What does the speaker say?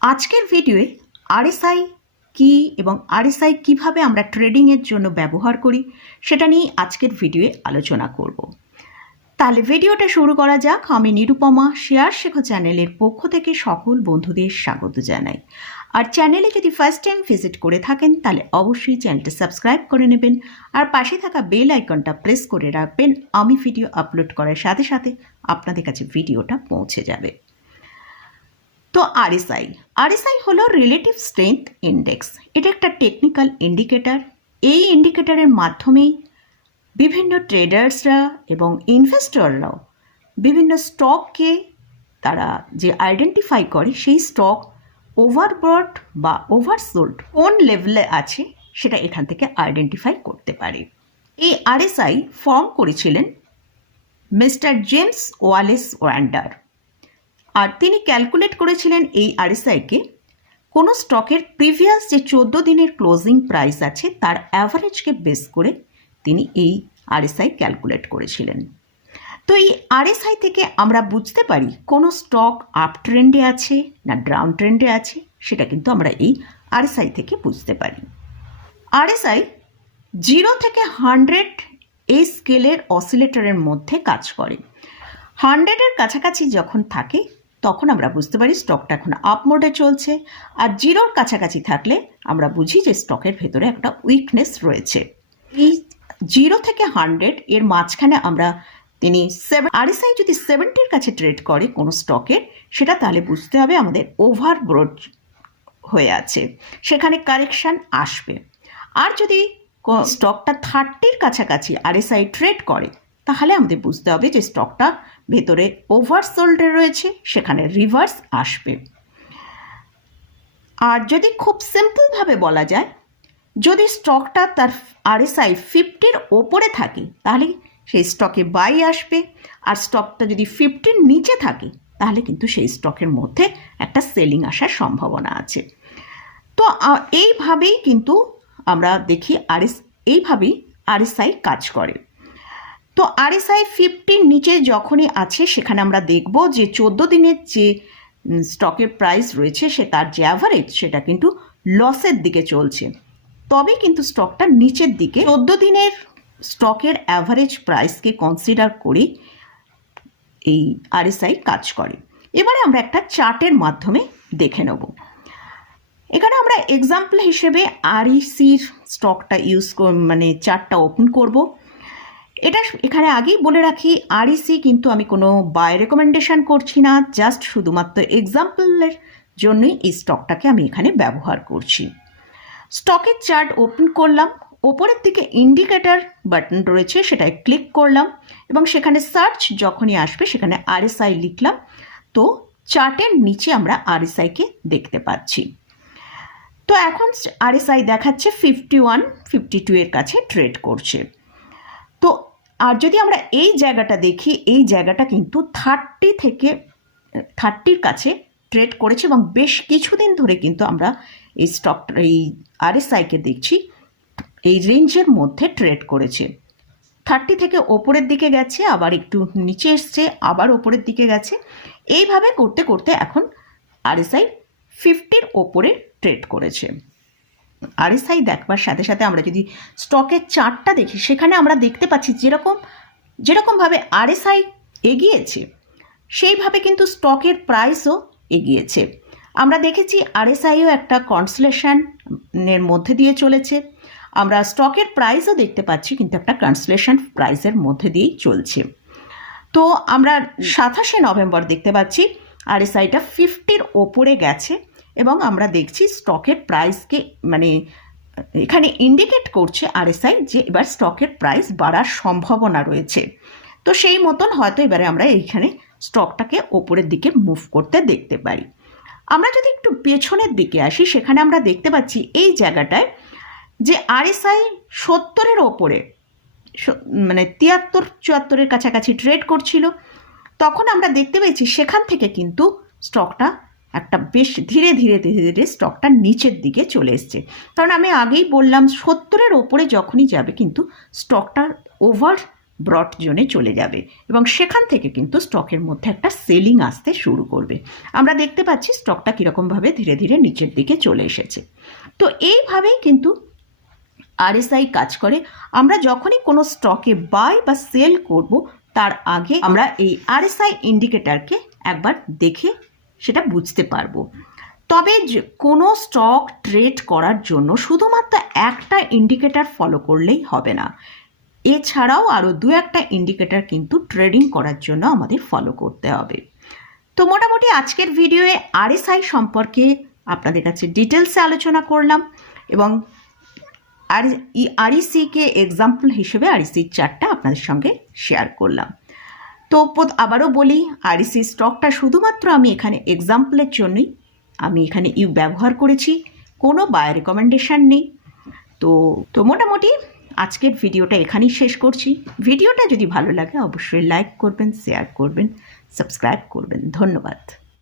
আজকের ভিডিওয়ে আরএসআই কি এবং আরএসআই কীভাবে আমরা ট্রেডিংয়ের জন্য ব্যবহার করি সেটা নিয়ে আজকের ভিডিওয়ে আলোচনা করব। তাহলে ভিডিওটা শুরু করা যাক। আমি নিরুপমা শেয়ার শেখো চ্যানেলের পক্ষ থেকে সকল বন্ধুদের স্বাগত জানাই। আর চ্যানেলে যদি ফার্স্ট টাইম ভিজিট করে থাকেন, তাহলে অবশ্যই চ্যানেলটা সাবস্ক্রাইব করে নেবেন। আর পাশে থাকা বেল আইকনটা প্রেস করে রাখবেন। আমি ভিডিও আপলোড করার সাথে সাথে আপনাদের কাছে ভিডিওটা পৌঁছে যাবে। তো আরএসআই আরএসআই হলো রিলেটিভ স্ট্রেংথ ইন্ডেক্স এটা একটা টেকনিক্যাল ইন্ডিকেটার এই ইন্ডিকেটারের মাধ্যমেই বিভিন্ন ট্রেডার্সরা এবং ইনভেস্টররাও বিভিন্ন স্টককে তারা যে আইডেন্টিফাই করে সেই স্টক ওভারবট বা ওভারসোল্ড কোন লেভেলে আছে সেটা এখান থেকে আইডেন্টিফাই করতে পারে। এই আরএসআই ফর্ম করেছিলেন মিস্টার জেমস ওয়ালেস ওয়ান্ডার আর তিনি ক্যালকুলেট করেছিলেন এই আরএসআইকে কোনো স্টকের প্রিভিয়াস যে চোদ্দ দিনের ক্লোজিং প্রাইস আছে, তার অ্যাভারেজকে বেস করে তিনি এই আরএসআই ক্যালকুলেট করেছিলেন। তো এই আরএসআই থেকে আমরা বুঝতে পারি কোনো স্টক আপ ট্রেন্ডে আছে না ডাউন ট্রেন্ডে আছে, সেটা কিন্তু আমরা এই আরএসআই থেকে বুঝতে পারি। আরএসআই জিরো থেকে হান্ড্রেড এই স্কেলের অসিলেটরের মধ্যে কাজ করে। হান্ড্রেডের কাছাকাছি যখন থাকে তখন আমরা বুঝতে পারি স্টকটা এখন আপ মোডে চলছে। আর জিরোর কাছাকাছি থাকলে আমরা বুঝি যে স্টকের ভেতরে একটা উইকনেস রয়েছে। এই জিরো থেকে হান্ড্রেড এর মাঝখানে আমরা তিনি সেভেন আরএসআই যদি সেভেন্টির কাছে ট্রেড করে কোনো স্টকের সেটা তাহলে বুঝতে হবে আমাদের ওভার ব্রড হয়ে আছে। সেখানে কারেকশান আসবে। আর যদি স্টকটা থার্টির কাছাকাছি আরএসআই ট্রেড করে তাহলে আমাদের বুঝতে হবে যে স্টকটা ভেতরে ওভারসোল্ডে রয়েছে, সেখানে রিভার্স আসবে। আর যদি খুব সিম্পলভাবে বলা যায়, যদি স্টকটা তার আরএসআই ফিফটির ওপরে থাকে, তাহলে সেই স্টকে বাই আসবে। আর স্টকটা যদি ফিফটির নিচে থাকে, তাহলে কিন্তু সেই স্টকের মধ্যে একটা সেলিং আসার সম্ভাবনা আছে। তো এইভাবেই কিন্তু আমরা দেখি আরএস এইভাবেই আরএসআই কাজ করে। তো আরএসআই ফিফটির নিচে যখনই আছে, সেখানে আমরা দেখব যে চোদ্দ দিনের যে স্টকের প্রাইস রয়েছে, সে তার যে অ্যাভারেজ সেটা কিন্তু লসের দিকে চলছে। তবে কিন্তু স্টকটা নিচের দিকে, চোদ্দ দিনের স্টকের অ্যাভারেজ প্রাইসকে কনসিডার করে এই আরএসআই কাজ করে। এবারে আমরা একটা চার্টের মাধ্যমে দেখে নেব। এখানে আমরা এক্সাম্পল হিসেবে আরইসির স্টকটা ইউজ মানে চার্টটা ওপেন করব। এটা এখানে আগেই বলে রাখি আরইসি কিন্তু আমি কোনো বাই রেকমেন্ডেশন করছি না জাস্ট শুধুমাত্র এক্সাম্পলের জন্যই এই স্টকটাকে আমি এখানে ব্যবহার করছি। স্টকের চার্ট ওপেন করলাম, ওপরের দিকে ইন্ডিকেটার বাটন রয়েছে, সেটায় ক্লিক করলাম এবং সেখানে সার্চ যখনই আসবে, সেখানে আরএসআই লিখলাম, তো চার্টের নিচে আমরা আরএসআইকে দেখতে পাচ্ছি। তো এখন আরএসআই দেখাচ্ছে ফিফটি ওয়ান ফিফটি টু এর কাছে ট্রেড করছে। তো আর যদি আমরা এই জায়গাটা দেখি, এই জায়গাটা কিন্তু থার্টি থেকে থার্টির কাছে ট্রেড করেছে এবং বেশ কিছুদিন ধরে কিন্তু আমরা এই স্টক এই আরএসআইকে দেখছি, এই রেঞ্জের মধ্যে ট্রেড করেছে। থার্টি থেকে ওপরের দিকে গেছে, আবার একটু নিচে এসছে, আবার ওপরের দিকে গেছে। এইভাবে করতে করতে এখন আরএসআই ফিফটির ওপরে ট্রেড করেছে। আরএসআই দেখবার সাথে সাথে আমরা যদি স্টকের চার্টটা দেখি, সেখানে আমরা দেখতে পাচ্ছি যেরকম যেরকমভাবে আরএসআই এগিয়েছে, সেইভাবে কিন্তু স্টকের প্রাইসও এগিয়েছে। আমরা দেখেছি আরএসআইও একটা কনসলেশনের মধ্যে দিয়ে চলেছে। আমরা স্টকের প্রাইসও দেখতে পাচ্ছি, কিন্তু একটা কনসলেশন প্রাইসের মধ্যে দিয়েই চলছে। তো আমরা সাতাশে নভেম্বর দেখতে পাচ্ছি আরএসআইটা ফিফটির ওপরে গেছে। এবং আমরা দেখছি স্টকের প্রাইসকে মানে এখানে ইন্ডিকেট করছে আরএসআই যে এবার স্টকের প্রাইস বাড়ার সম্ভাবনা রয়েছে। তো সেই মতন হয়তো এবারে আমরা এইখানে স্টকটাকে ওপরের দিকে মুভ করতে দেখতে পারি। আমরা যদি একটু পেছনের দিকে আসি, সেখানে আমরা দেখতে পাচ্ছি এই জায়গাটায় যে আরএসআই সত্তরের ওপরে মানে তিয়াত্তর, চুয়াত্তরের কাছাকাছি ট্রেড করছিল। তখন আমরা দেখতে পেয়েছি সেখান থেকে কিন্তু স্টকটা একটা বেশ ধীরে ধীরে ধীরে ধীরে স্টকটা নিচের দিকে চলে এসছে। কারণ আমি আগেই বললাম, সত্তরের ওপরে যখনই যাবে কিন্তু স্টকটার ওভার ব্রড জোনে চলে যাবে এবং সেখান থেকে কিন্তু স্টকের মধ্যে একটা সেলিং আসতে শুরু করবে। আমরা দেখতে পাচ্ছি স্টকটা কীরকমভাবে ধীরে ধীরে নিচের দিকে চলে এসেছে। তো এইভাবেই কিন্তু আরএসআই কাজ করে। আমরা যখনই কোনো স্টকে বাই বা সেল করব, তার আগে আমরা এই আরএসআই ইন্ডিকেটারকে একবার দেখে সেটা বুঝতে পারব। তবে কোনো স্টক ট্রেড করার জন্য শুধুমাত্র একটা ইন্ডিকেটার ফলো করলেই হবে না। এছাড়াও আরও দু একটা ইন্ডিকেটার কিন্তু ট্রেডিং করার জন্য আমাদের ফলো করতে হবে। তো মোটামুটি আজকের ভিডিওয়ে আরএসআই সম্পর্কে আপনাদের কাছে ডিটেলসে আলোচনা করলাম এবং আর, ই আরইসিকে এক্সাম্পল হিসেবে আরইসির চারটা আপনাদের সঙ্গে শেয়ার করলাম। তো পো- আবারও বলি, আরইসি স্টকটা শুধুমাত্র আমি এখানে এক্সাম্পলের জন্যই, আমি এখানে ইউ ব্যবহার করেছি, কোনো বায় রেকমেন্ডেশান নেই। তো তো মোটামুটি আজকের ভিডিওটা এখানেই শেষ করছি। ভিডিওটা যদি ভালো লাগে অবশ্যই লাইক করবেন শেয়ার করবেন সাবস্ক্রাইব করবেন। ধন্যবাদ।